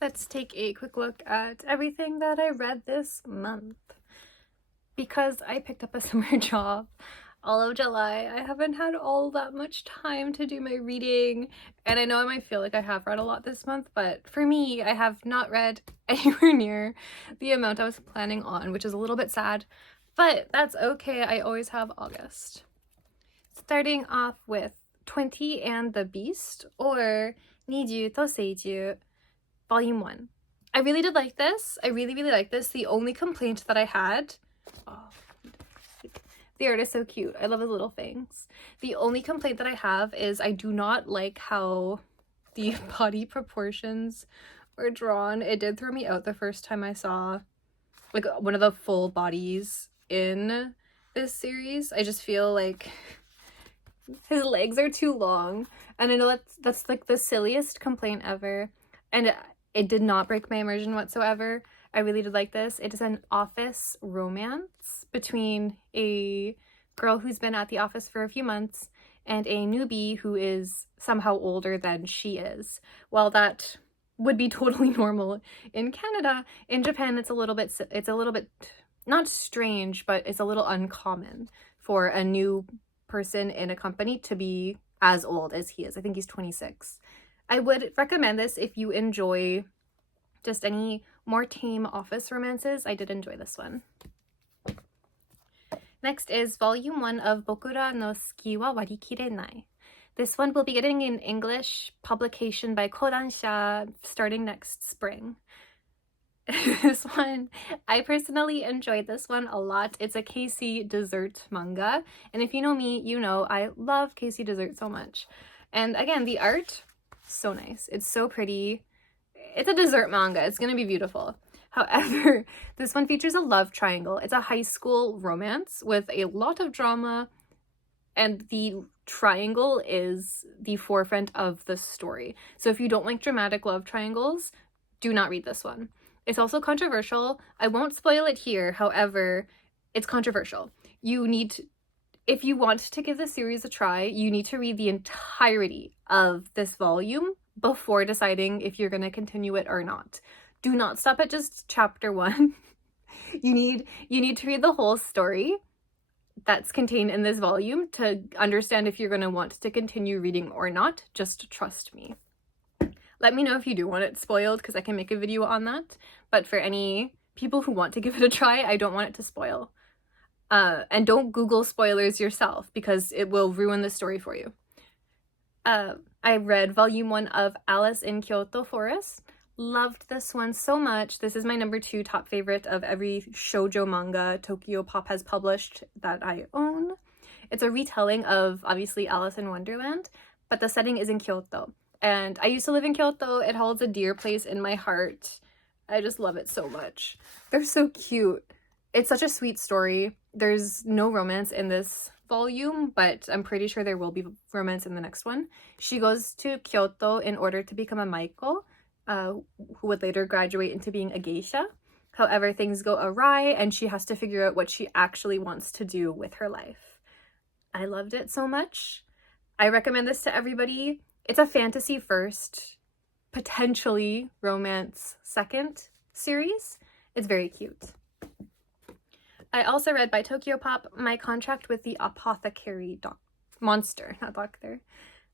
Let's take a quick look at everything that I read this month. Because I picked up a summer job all of July, I haven't had all that much time to do my reading, and I know I might feel like I have read a lot this month, but for me, I have not read anywhere near the amount I was planning on, which is a little bit sad, but that's okay. I always have August. Starting off with 20 and the Beast, or Niju to Seiju, Volume 1. I really did like this. I really like this. The only complaint that I had... Oh, the art is so cute. I love his little fangs. The only complaint that I have is I do not like how the body proportions were drawn. It did throw me out the first time I saw like one of the full bodies in this series. I just feel like his legs are too long, and I know that's like the silliest complaint ever, and it did not break my immersion whatsoever. I really did like this. It is an office romance between a girl who's been at the office for a few months and a newbie who is somehow older than she is. While that would be totally normal in Canada, in Japan it's a little bit not strange, but it's a little uncommon for a new person in a company to be as old as he is. I think he's 26. I would recommend this if you enjoy just any more tame office romances. I did enjoy this one. Next is Volume 1 of Bokura no Suki wa Warikirenai. This one will be getting an English publication by Kodansha starting next spring. This one, I personally enjoyed this one a lot. It's a Casey dessert manga, and if you know me, you know I love Casey dessert so much. And again, the art, so nice. It's so pretty. It's a dessert manga. It's gonna be beautiful. However, this one features a love triangle. It's a high school romance with a lot of drama, and the triangle is the forefront of the story. So if you don't like dramatic love triangles, do not read this one. It's also controversial. I won't spoil it here. However, it's controversial. If you want to give the series a try, you need to read the entirety of this volume before deciding if you're going to continue it or not. Do not stop at just chapter 1. You need to read the whole story that's contained in this volume to understand if you're going to want to continue reading or not. Just trust me. Let me know if you do want it spoiled, because I can make a video on that. But for any people who want to give it a try, I don't want it to spoil. And don't Google spoilers yourself, because it will ruin the story for you. I read Volume 1 of Alice in Kyoto Forest. Loved this one so much. This is my number 2 top favorite of every shoujo manga Tokyo Pop has published that I own. It's a retelling of, obviously, Alice in Wonderland, but the setting is in Kyoto. And I used to live in Kyoto. It holds a dear place in my heart. I just love it so much. They're so cute. It's such a sweet story. There's no romance in this volume, but I'm pretty sure there will be romance in the next one. She goes to Kyoto in order to become a maiko, who would later graduate into being a geisha. However, things go awry and she has to figure out what she actually wants to do with her life. I loved it so much. I recommend this to everybody. It's a fantasy first, potentially romance second series. It's very cute. I also read by Tokyo Pop My Contract with the Apothecary Monster, not doctor.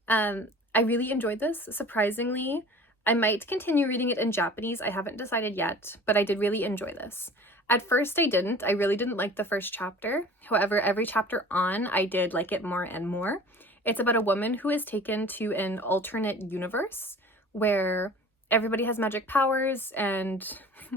I really enjoyed this, surprisingly. I might continue reading it in Japanese. I haven't decided yet, but I did really enjoy this. At first I didn't. I really didn't like the first chapter. However, every chapter on, I did like it more and more. It's about a woman who is taken to an alternate universe where everybody has magic powers and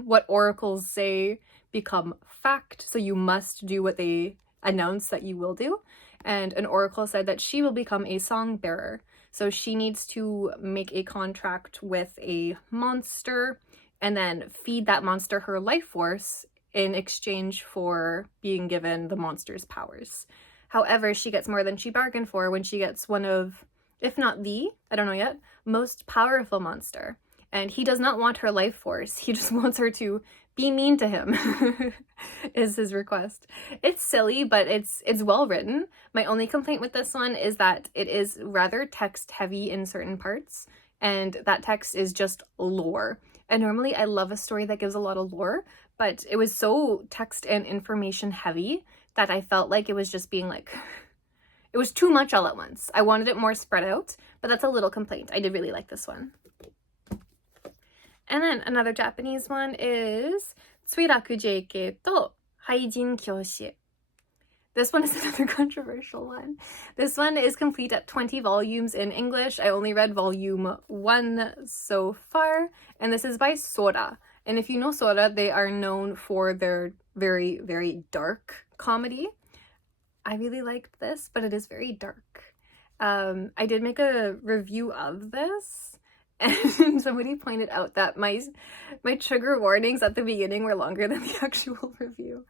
what oracles say become fact, so you must do what they announce that you will do. And an oracle said that she will become a song bearer. So she needs to make a contract with a monster and then feed that monster her life force in exchange for being given the monster's powers. However, she gets more than she bargained for when she gets one of, if not the, I don't know yet, most powerful monster. And he does not want her life force. He just wants her to be mean to him, is his request. It's silly, but it's well written. My only complaint with this one is that it is rather text heavy in certain parts. and that text is just lore. And normally I love a story that gives a lot of lore, but it was so text and information heavy that I felt like it was just being like, it was too much all at once. I wanted it more spread out, but that's a little complaint. I did really like this one. And then another Japanese one is Tsuiraku JK to Haijin Kyoshi. This one is another controversial one. This one is complete at 20 volumes in English. I only read volume 1 so far, and this is by Sora. And if you know Sora, they are known for their very, very dark comedy. I really liked this, but it is very dark. I did make a review of this, and somebody pointed out that my trigger warnings at the beginning were longer than the actual review.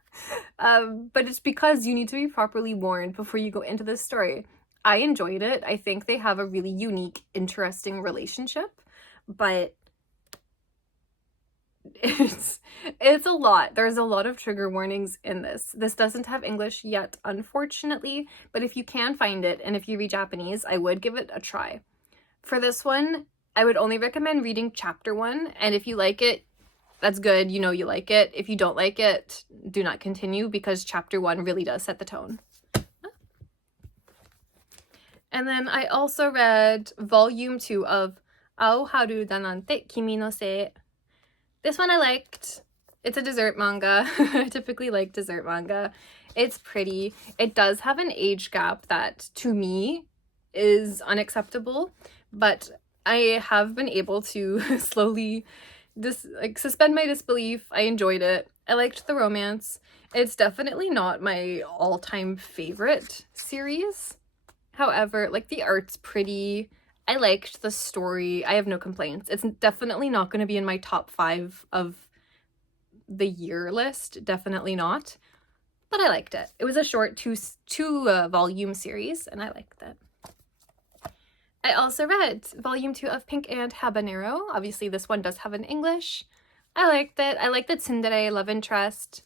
But it's because you need to be properly warned before you go into this story. I enjoyed it. I think they have a really unique, interesting relationship, but it's a lot. There's a lot of trigger warnings in this. This doesn't have English yet, unfortunately, but if you can find it, and if you read Japanese, I would give it a try. For this one, I would only recommend reading chapter 1, and if you like it, that's good, you know you like it. If you don't like it, do not continue, because chapter 1 really does set the tone. And then I also read volume 2 of Ao Haru Da Nante Kimi no Se. This one I liked. It's a dessert manga. I typically like dessert manga. It's pretty. It does have an age gap that, to me, is unacceptable, but I have been able to slowly suspend my disbelief. I enjoyed it. I liked the romance. It's definitely not my all-time favorite series. However, like, the art's pretty. I liked the story. I have no complaints. It's definitely not going to be in my top 5 of the year list. Definitely not. But I liked it. It was a short two volume series, and I liked it. I also read volume 2 of Pink and Habanero. Obviously, this one does have an English. I liked it. I like the tsundere love interest.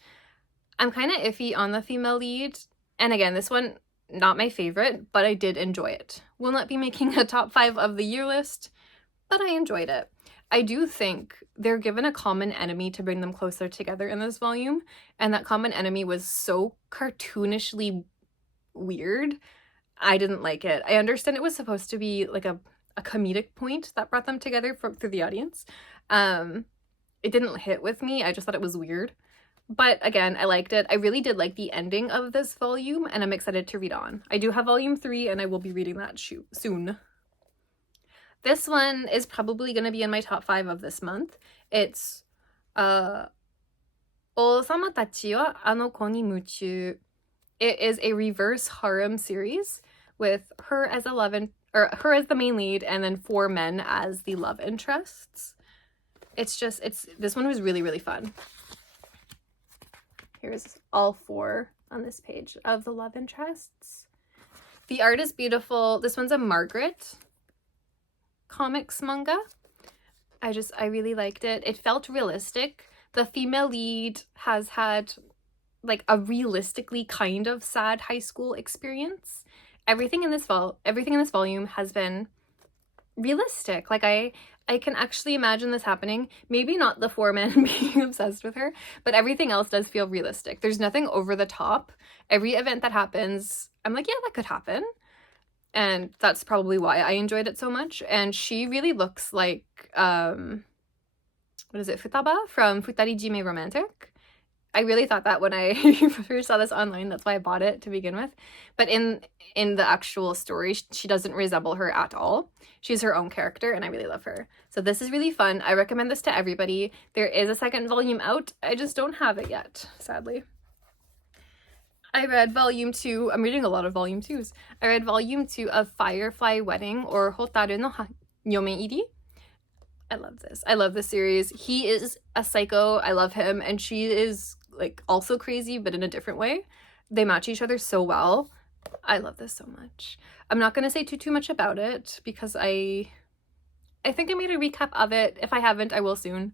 I'm kind of iffy on the female lead. And again, this one, not my favorite, but I did enjoy it. Will not be making a top 5 of the year list, but I enjoyed it. I do think they're given a common enemy to bring them closer together in this volume, and that common enemy was so cartoonishly weird. I didn't like it. I understand it was supposed to be like a comedic point that brought them together through the audience. It didn't hit with me. I just thought it was weird. But again, I liked it. I really did like the ending of this volume, and I'm excited to read on. I do have volume 3, and I will be reading that soon. This one is probably going to be in my top 5 of this month. It's Osama Tachi wa Ano Ko ni Muchu. It is a reverse harem series with her as her as the main lead, and then 4 men as the love interests. This one was really, really fun. Here's all 4 on this page of the love interests. The art is beautiful. This one's a Margaret comics manga. I really liked it. It felt realistic. The female lead has had like a realistically kind of sad high school experience. Everything in this volume has been realistic. Like I can actually imagine this happening. Maybe not the 4 men being obsessed with her, but everything else does feel realistic. There's nothing over the top. Every event that happens, I'm like, yeah, that could happen. And that's probably why I enjoyed it so much. And she really looks like, what is it, Futaba from Futari Jime Romantic. I really thought that when I first saw this online. That's why I bought it to begin with. But in the actual story, she doesn't resemble her at all. She's her own character, and I really love her. So this is really fun. I recommend this to everybody. There is a second volume out. I just don't have it yet, sadly. I read volume 2. I'm reading a lot of volume 2s. I read volume 2 of Firefly Wedding, or Hotaru no Yomeiri. I love this. I love this series. He is a psycho. I love him. And she is like also crazy, but in a different way. They match each other so well. I love this so much. I'm not going to say too much about it because I think I made a recap of it. If I haven't, I will soon.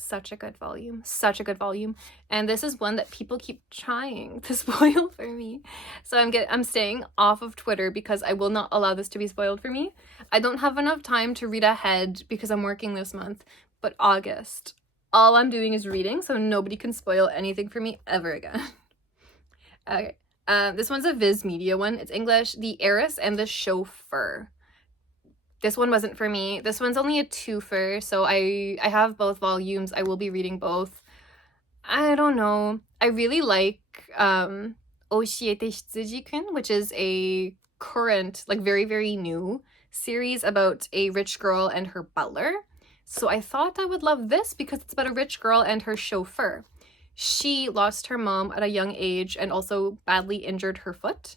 Such a good volume. Such a good volume. And this is one that people keep trying to spoil for me. So I'm staying off of Twitter because I will not allow this to be spoiled for me. I don't have enough time to read ahead because I'm working this month. But August, all I'm doing is reading, so nobody can spoil anything for me ever again. Okay. This one's a Viz Media one. It's English. The Heiress and the Chauffeur. This one wasn't for me. This one's only a twofer, so I have both volumes. I will be reading both. I don't know. I really like Oshiete Hitsujikun, which is a current, like very, very new series about a rich girl and her butler. So I thought I would love this because it's about a rich girl and her chauffeur. She lost her mom at a young age and also badly injured her foot.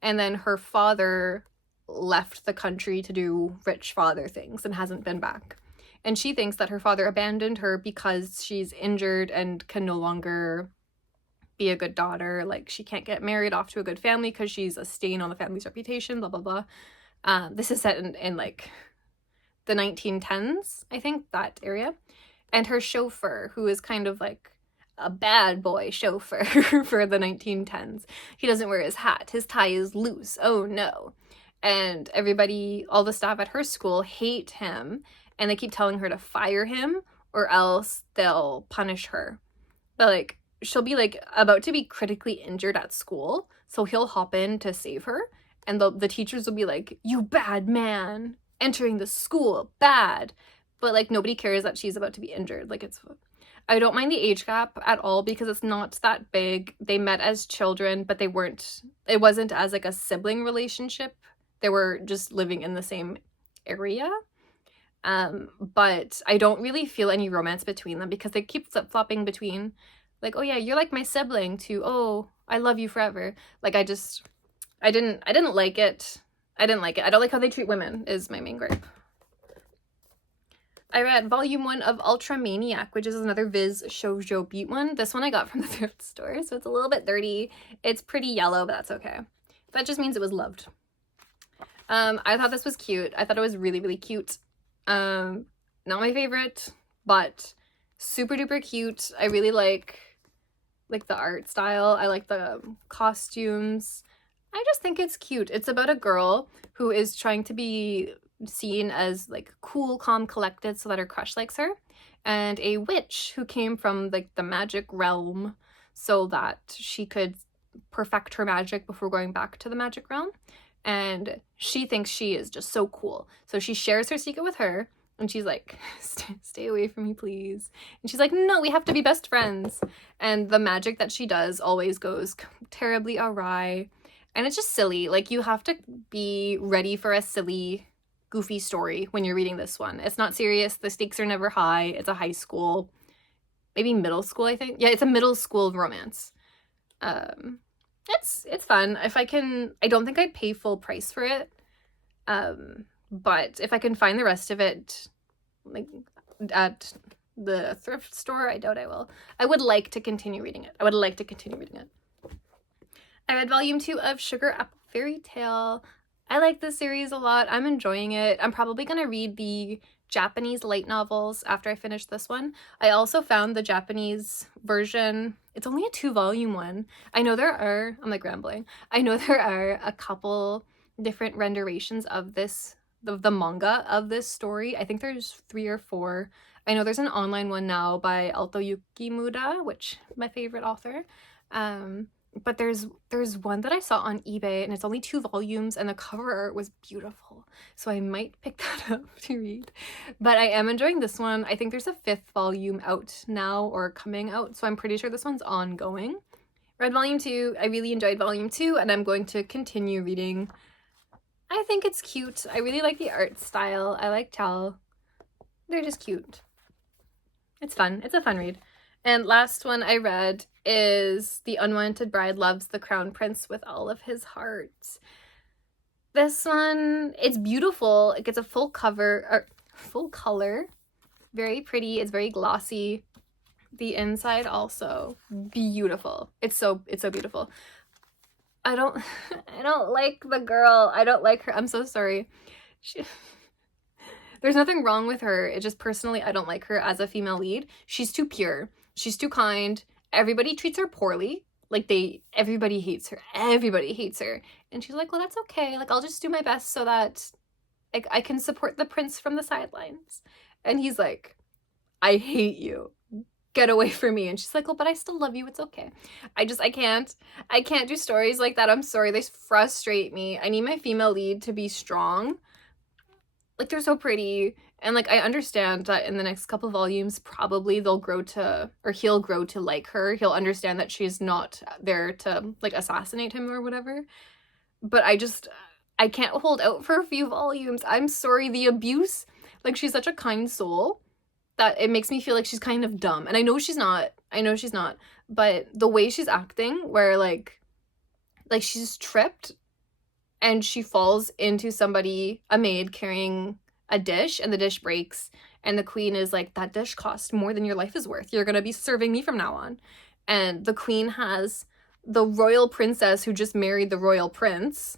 And then her father left the country to do rich father things and hasn't been back. And she thinks that her father abandoned her because she's injured and can no longer be a good daughter. Like, she can't get married off to a good family because she's a stain on the family's reputation, blah, blah, blah. This is set in like the 1910s, I think, that area. And her chauffeur, who is kind of like a bad boy chauffeur for the 1910s. He doesn't wear his hat. His tie is loose. Oh no. And everybody, all the staff at her school hate him, and they keep telling her to fire him or else they'll punish her. But like, she'll be like about to be critically injured at school, so he'll hop in to save her, and the teachers will be like, "You bad man, entering the school, bad." But like, nobody cares that she's about to be injured. Like, I don't mind the age gap at all because it's not that big. They met as children, but it wasn't as like a sibling relationship. They were just living in the same area. But I don't really feel any romance between them because they keep flip-flopping between like, "Oh yeah, you're like my sibling," to, "Oh, I love you forever." Like, I didn't like it. I didn't like it. I don't like how they treat women is my main gripe. I read volume 1 of Ultra Maniac, which is another Viz Shoujo Beat one. This one I got from the thrift store, so it's a little bit dirty. It's pretty yellow, but that's okay. That just means it was loved. I thought this was cute. I thought it was really, really cute. Not my favorite, but super duper cute. I really like the art style. I like the costumes. I just think it's cute. It's about a girl who is trying to be seen as like cool, calm, collected so that her crush likes her, and a witch who came from like the magic realm so that she could perfect her magic before going back to the magic realm. And she thinks she is just so cool, so she shares her secret with her, and she's like, stay away from me, please. And she's like, no, we have to be best friends. And the magic that she does always goes terribly awry, and it's just silly. Like, you have to be ready for a silly, goofy story when you're reading this one. It's not serious. The stakes are never high. It's a high school, maybe middle school, I think. Yeah, it's a middle school romance. It's fun. If I can, I don't think I'd pay full price for it. But if I can find the rest of it, like, at the thrift store, I doubt I will. I would like to continue reading it. I read volume 2 of Sugar Apple Fairy Tale. I like this series a lot. I'm enjoying it. I'm probably gonna read the Japanese light novels after I finish this one. I also found the Japanese version. It's only a 2-volume one. I know there are, I'm like rambling. I know there are a couple different renditions of this, the manga of this story. I think there's 3 or 4. I know there's an online one now by Alto Yukimura, which is my favorite author. But there's one that I saw on eBay, and it's only 2 volumes, and the cover art was beautiful. So I might pick that up to read. But I am enjoying this one. I think there's a 5th volume out now, or coming out, so I'm pretty sure this one's ongoing. Read volume 2. I really enjoyed volume 2, and I'm going to continue reading. I think it's cute. I really like the art style. I like Tal. They're just cute. It's fun. It's a fun read. And last one I read is The Unwanted Bride Loves the Crown Prince with All of His Heart. This one, it's beautiful. It gets a full color, very pretty. It's very glossy. The inside also beautiful. It's so beautiful. I don't like the girl. I don't like her. I'm so sorry. There's nothing wrong with her. It just personally, I don't like her as a female lead. She's too pure. She's too kind. Everybody treats her poorly. Like everybody hates her. Everybody hates her. And she's like, well, that's okay. Like, I'll just do my best so that like I can support the prince from the sidelines. And he's like, I hate you. Get away from me. And she's like, oh, but I still love you. It's okay. I can't do stories like that. I'm sorry. They frustrate me. I need my female lead to be strong. Like, they're so pretty. And like, I understand that in the next couple volumes, probably he'll grow to like her. He'll understand that she's not there to like assassinate him or whatever. But I can't hold out for a few volumes. I'm sorry. The abuse, like, she's such a kind soul that it makes me feel like she's kind of dumb. And I know she's not. But the way she's acting, where like she's tripped and she falls into a maid carrying a dish, and the dish breaks, and the queen is like, that dish cost more than your life is worth. You're gonna be serving me from now on. And the queen has the royal princess who just married the royal prince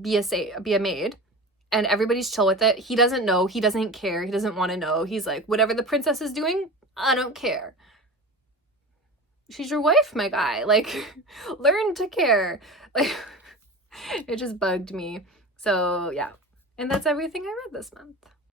be a maid, and everybody's chill with it. He doesn't know. He doesn't care. He doesn't want to know. He's like, whatever the princess is doing, I don't care. She's your wife, my guy. Like, learn to care. Like, it just bugged me. So, yeah. And that's everything I read this month.